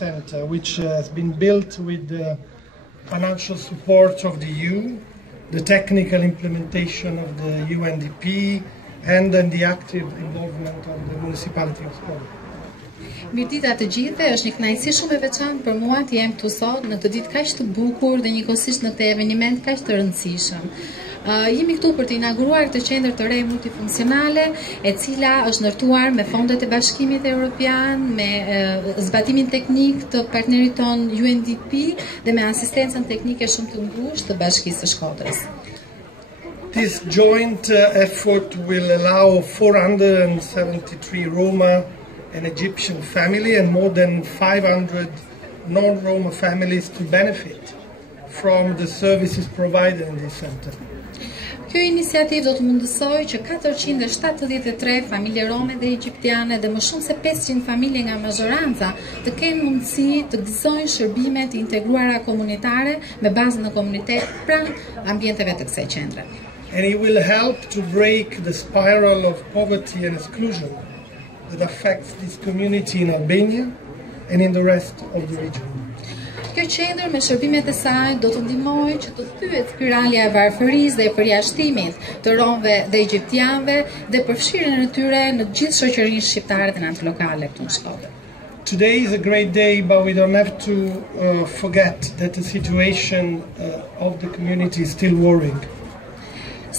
center, which has been built with the financial support of the EU, the technical implementation of the UNDP, and then the active involvement of the municipality of Shkodër. Mirëdita të gjithëve, është një kënaqësi shumë e veçantë për mua të jem këtu sot në këtë ditë kaq të bukur dhe njëkohësisht në këtë eveniment kaq të rëndësishëm. Jemi këtu për të inauguruar këtë qendër të re multifunksionale, e cila është ndërtuar me fondet e Bashkimit Evropian, me zbatimin teknik të partnerit ton UNDP dhe me asistencën teknike shumë të ngushtë të Bashkisë së Shkodrës. This joint effort will allow 473 Roma and Egyptian family and more than 500 non-Roma families to benefit from the services provided in this center. Kjo iniciativë do të mundësoj që 473 familje rome dhe egjiptiane dhe më shumë se 500 familje nga majoranca të kenë mundësi të gëzojnë shërbime të integruara komunitare me bazë në komunitet pranë ambienteve të kësaj qendre. And it will help to break the spiral of poverty and exclusion that affects this community in Albania and in the rest of the region. Kjo qendër me shërbimet e saj do të ndihmojë që të thyet spiralja e varfërisë dhe e përjashtimit të romëve dhe egjiptianëve dhe përfshirjen e tyre në gjithë shoqërinë shqiptare dhe në atë lokale këtu në Shkodër. Today is a great day, but we don't have to forget that the situation of the community is still worrying.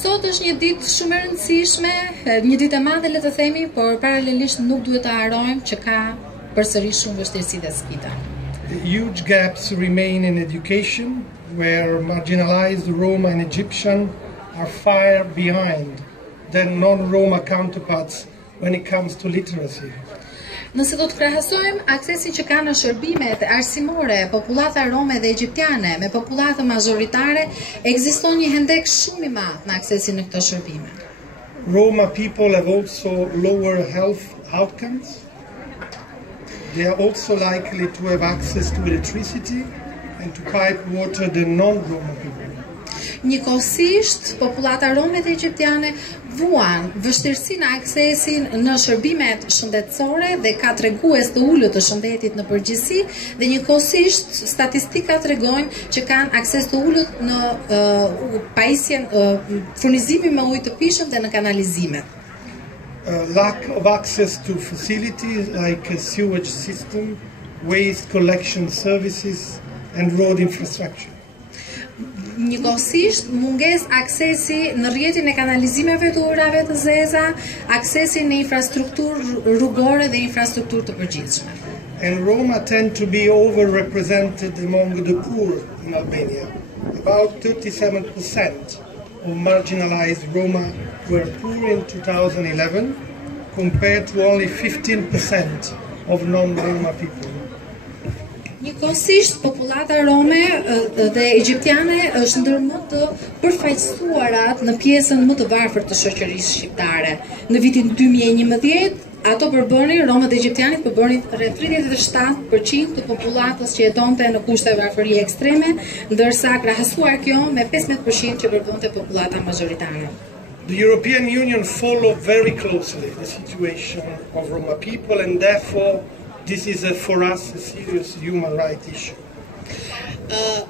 Sot është një ditë shumë e rëndësishme, një ditë e madhe le të themi, por paralelisht nuk duhet të harrojmë që ka përsëri shumë vështirësi dhe sfida. Huge gaps remain in education, where marginalized Roma and Egyptian are far behind their non-Roma counterparts when it comes to literacy. Nëse do të krahasojmë aksesin që ka në shërbimet arsimore popullata rome dhe egjiptiane me popullatën majoritare, ekziston një hendek shumë i madh në aksesin në këto shërbime. Roma people have also lower health outcomes. They are also likely to have access to electricity and to pipe water than non-Roma people. Njëkohësisht, popullata rome dhe egjiptiane vuan vështirësi në aksesin në shërbimet shëndetësore dhe ka tregues të ulët të shëndetit në përgjithësi dhe njëkohësisht statistikat tregojnë që kanë akses të ulët në pajisjen furnizimi me ujë të pishëm dhe në kanalizimet. Lack of access to facilities like a sewage system, waste collection services and road infrastructure. Njëkohësisht munges aksesi në rrjetin e kanalizimeve të ujrave të zeza, aksesi në infrastrukturë rrugore dhe infrastrukturë të përgjithshme. And Roma tend to be overrepresented among the poor in Albania. About 37% of marginalized Roma were poor in 2011 compared to only 15% of non-Roma people. Njëkohësisht, popullata rome dhe egjiptiane është ndër më të përfaqësuarat në pjesën më të varfër të shoqërisë shqiptare. Në vitin 2011, ato përbënin, romët dhe egjiptianit përbënin rreth 37% të popullatës që jetonte në kushte varfërie ekstreme, ndërsa krahasuar kjo me 15% që përbënte popullata majoritare. The European Union followed very closely the situation of Roma people and therefore this is for us a serious human rights issue.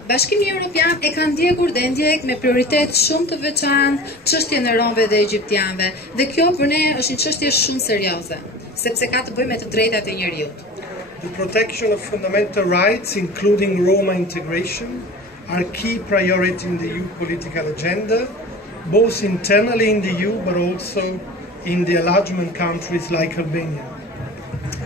Bashkimi Evropian e ka ndjekur dhe ndjek me prioritet shumë të veçantë çështjen e romëve dhe egjiptianëve dhe kjo për ne është një çështje shumë serioze, sepse ka të bëjë me të drejtat e njerëzit. The protection of fundamental rights, including Roma integration, are key priority in the EU political agenda, both internally in the EU but also in the enlargement countries like Albania.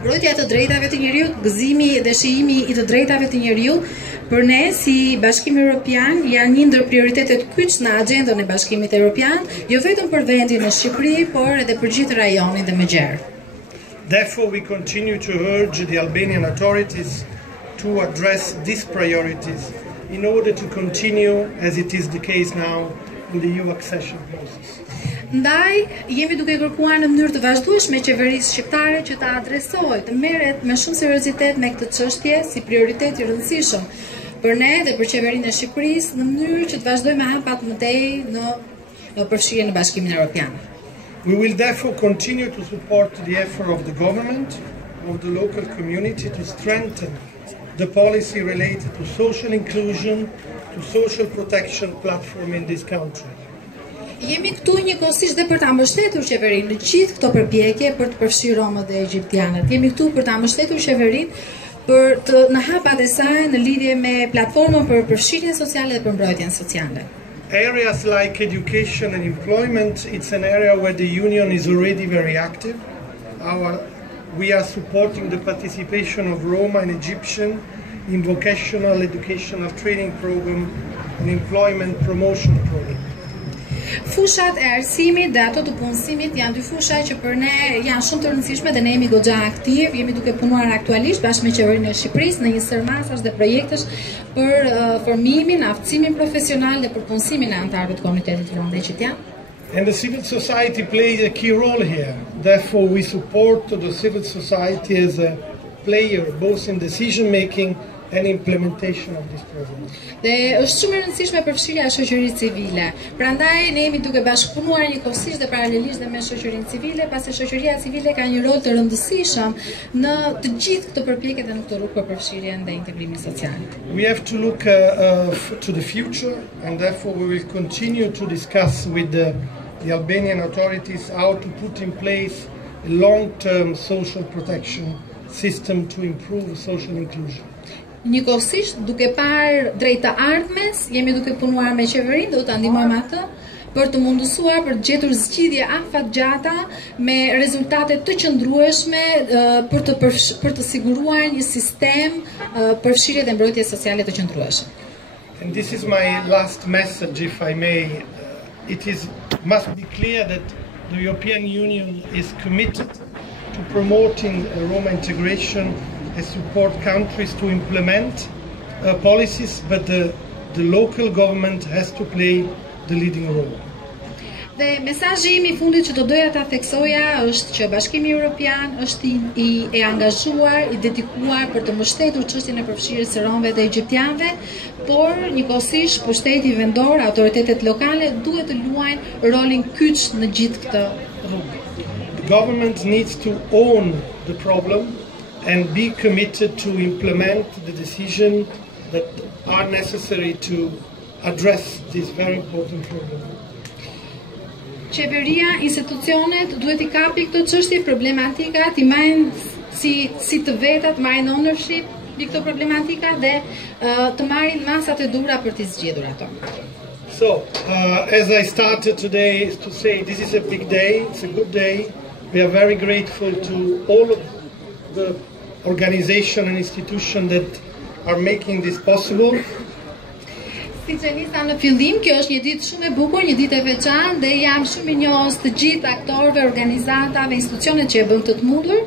Mbrojtja të drejtave të njerëzit, gëzimi dhe shijimi i të drejtave të njerëzit për ne si Bashkimi Evropian janë një ndër prioritetet kyç në agjendën e Bashkimit Evropian, jo vetëm për vendin në Shqipëri, por edhe për gjithë rajonin dhe më gjerë. Therefore, we continue to urge the Albanian authorities to address these priorities in order to continue, as it is the case now, in the EU accession process. Ndaj, jemi duke kërkuar në mënyrë të vazhdueshme qeverisë shqiptare që ta adresojë, të merret me shumë seriozitet me këtë çështje si prioritet i rëndësishëm për ne dhe për qeverinë e Shqipërisë në mënyrë që të vazhdojmë me hapa më tej në përfshirje në Bashkimin Evropian. We will therefore continue to support the effort of the government, of the local community to strengthen the policy related to social inclusion, to social protection platform in this country. Jemi këtu njëkohësisht dhe për ta mbështetur qeverinë në gjithë këto përpjekje për të përfshirë romët dhe egjiptianët. Jemi këtu për ta mbështetur qeverinë për të në hapat e saj në lidhje me platformën për përfshirjen sociale dhe për mbrojtjen sociale. Areas like education and employment, it's an area where the union is already very active. We are supporting the participation of Roma and Egyptian in vocational educational training program and employment promotion program. Fushat e arsimit dhe ato të punësimit janë dy fusha që për ne janë shumë të rëndësishme dhe ne jemi goxha aktiv, jemi duke punuar aktualisht bashkë me Qeverinë e Shqipërisë në një sërmasash dhe projektesh për formimin, aftësimin profesional dhe për punësimin e anëtarëve të komunitetit rom dhe egjiptian. And the civil society plays a key role here. Therefore, we support the civil society as a player both in decision making and implementation of this program. Dhe është shumë e rëndësishme përfshirja e shoqërisë civile. Prandaj ne jemi duke bashkëpunuar njëkohësisht dhe paralelisht dhe me shoqërinë civile, pasi shoqëria civile ka një rol të rëndësishëm në të gjithë këto përpjekje dhe në këtë rrugë për përfshirjen dhe integrimin social. We have to look to the future, and therefore we will continue to discuss with the Albanian authorities how to put in place a long-term social protection system to improve social inclusion. Njëkohësisht, duke parë drejt të ardhmes, jemi duke punuar me qeverinë, do ta ndihmojmë atë për të mundësuar për të gjetur zgjidhje afatgjata me rezultate të qëndrueshme për të siguruar një sistem përfshirje dhe mbrojtje sociale të qëndrueshëm. And this is my last message, if I may. Must be clear that the European Union is committed to promoting Roma integration and support countries to implement policies, but the local government has to play the leading role. Dhe mesazhi im I fundit që do doja ta theksoja është që Bashkimi Evropian është I angazhuar, I dedikuar për të mbështetur çështjen e përfshirjes së romëve dhe egjiptianëve, por njëkohësisht pushteti vendor, autoritetet lokale duhet të luajnë rolin kyç në gjithë këtë rrugë. The government needs to own the problem and be committed to implement the decisions that are necessary to address this very important problem. Qeveria, institucionet duhet I kapi këto çështje problematika, I marrin si të vetat, marrin ownership mbi këto problematika dhe të marrin masat e duhura për të zgjedhur ato. So, as I started today to say, this is a big day, it's a good day. We are very grateful to all of the organizations and institutions that are making this possible. Siç e nisa në fillim, kjo është një ditë shumë e bukur, një ditë e veçantë dhe jam shumë I njohës të gjithë aktorëve, organizatave, institucionet që e bën këtë të mundur.